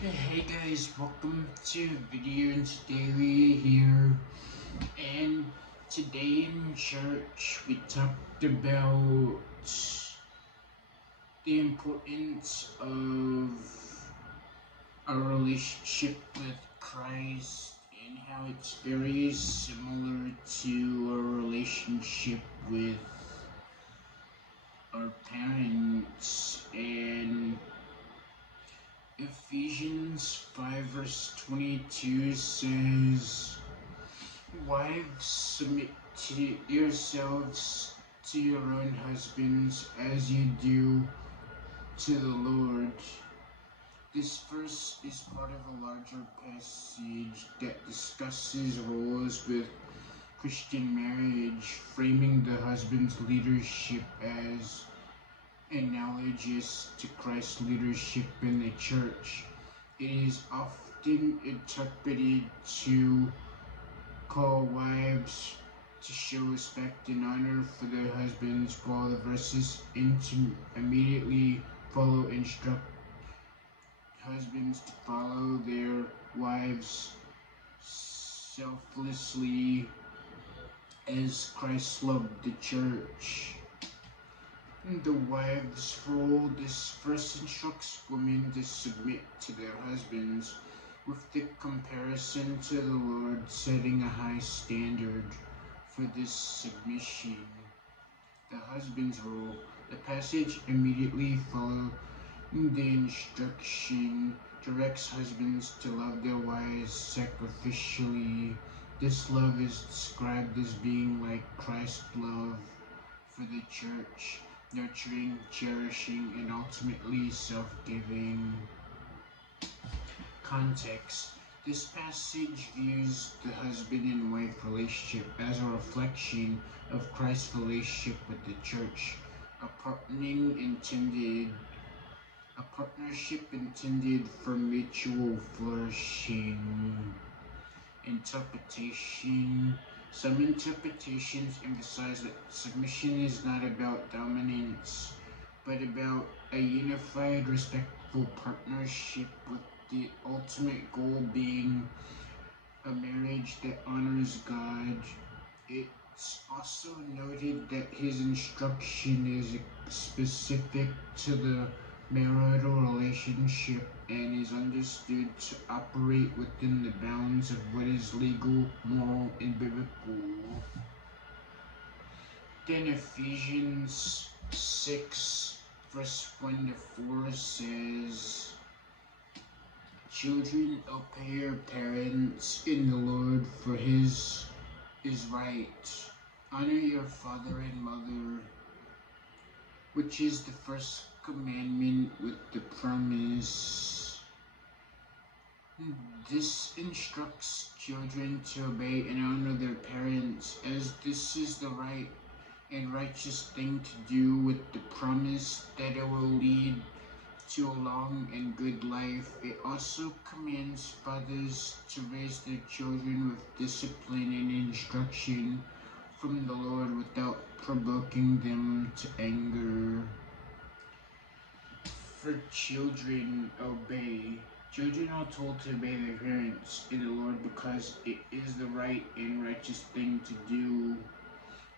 Hey guys, welcome to the video, and today we're here, and today in church we talked about the importance of a relationship with Christ and how it's very similar to a relationship with our parents. And Ephesians 5 verse 22 says, "Wives, submit to yourselves to your own husbands as you do to the Lord." This verse is part of a larger passage that discusses roles with Christian marriage, framing the husband's leadership as analogous to Christ's leadership in the church. It is often interpreted to call wives to show respect and honor for their husbands, while the verses immediately follow instruct husbands to follow their wives selflessly as Christ loved the church. The wife's role: this verse instructs women to submit to their husbands, with the comparison to the Lord setting a high standard for this submission. The husband's role: the passage immediately following the instruction directs husbands to love their wives sacrificially. This love is described as being like Christ's love for the church, nurturing, cherishing, and ultimately self-giving. Context: this passage views the husband and wife relationship as a reflection of Christ's relationship with the church, a partnership intended for mutual flourishing. Interpretation: some interpretations emphasize that submission is not about dominance, but about a unified, respectful partnership, with the ultimate goal being a marriage that honors God. It's also noted that his instruction is specific to the marital relationship and is understood to operate within the bounds of what is legal, moral, and biblical. Then Ephesians 6 verse 1 to 4 says, "Children, obey your parents in the Lord, for his is right. Honor your father and mother, which is the first commandment with the promise." This instructs children to obey and honor their parents, as this is the right and righteous thing to do, with the promise that it will lead to a long and good life. It also commands fathers to raise their children with discipline and instruction from the Lord without provoking them to anger. For children, obey. Children are told to obey their parents in the Lord because it is the right and righteous thing to do.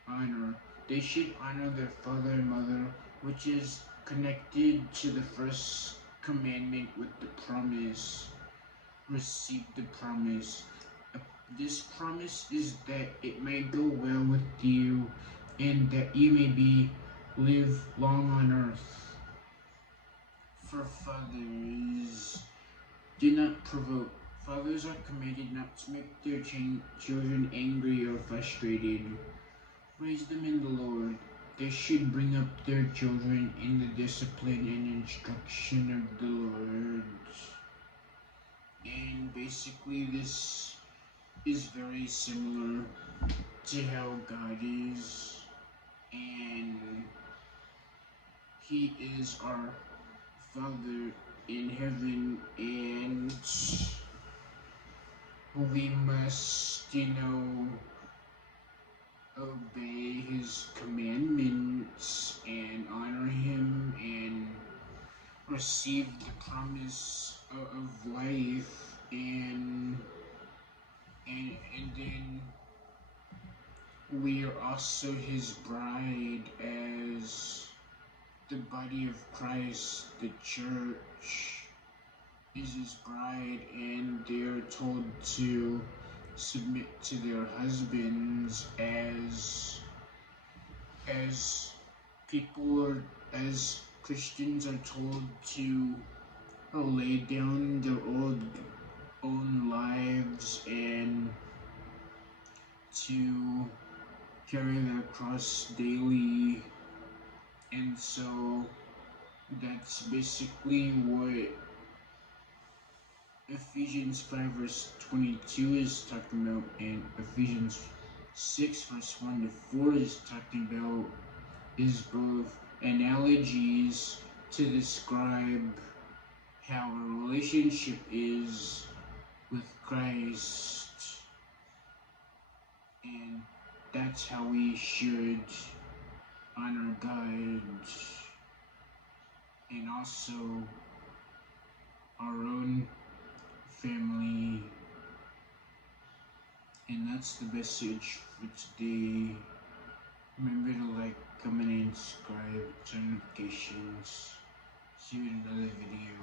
Honor. They should honor their father and mother, which is connected to the first commandment with the promise. Receive the promise. This promise is that it may go well with you and that you may live long on earth. For fathers, do not provoke. Fathers are commanded not to make their children angry or frustrated. Raise them in the Lord. They should bring up their children in the discipline and instruction of the Lord. And basically this is very similar to how God is, and he is our Father in heaven, and we must, obey his commandments and honor him and receive the promise of wife, and then we are also his bride, as the body of Christ, the church, is his bride, and they're told to submit to their husbands as people are as Christians are told to lay down their own lives and to carry their cross daily. And so that's basically what Ephesians 5 verse 22 is talking about, and Ephesians 6 verse 1 to 4 is talking about, is both analogies to describe how our relationship is with Christ, and that's how we should honor God and also our own family. And that's the message for today. Remember to like, comment, and subscribe, turn notifications. See you in another video.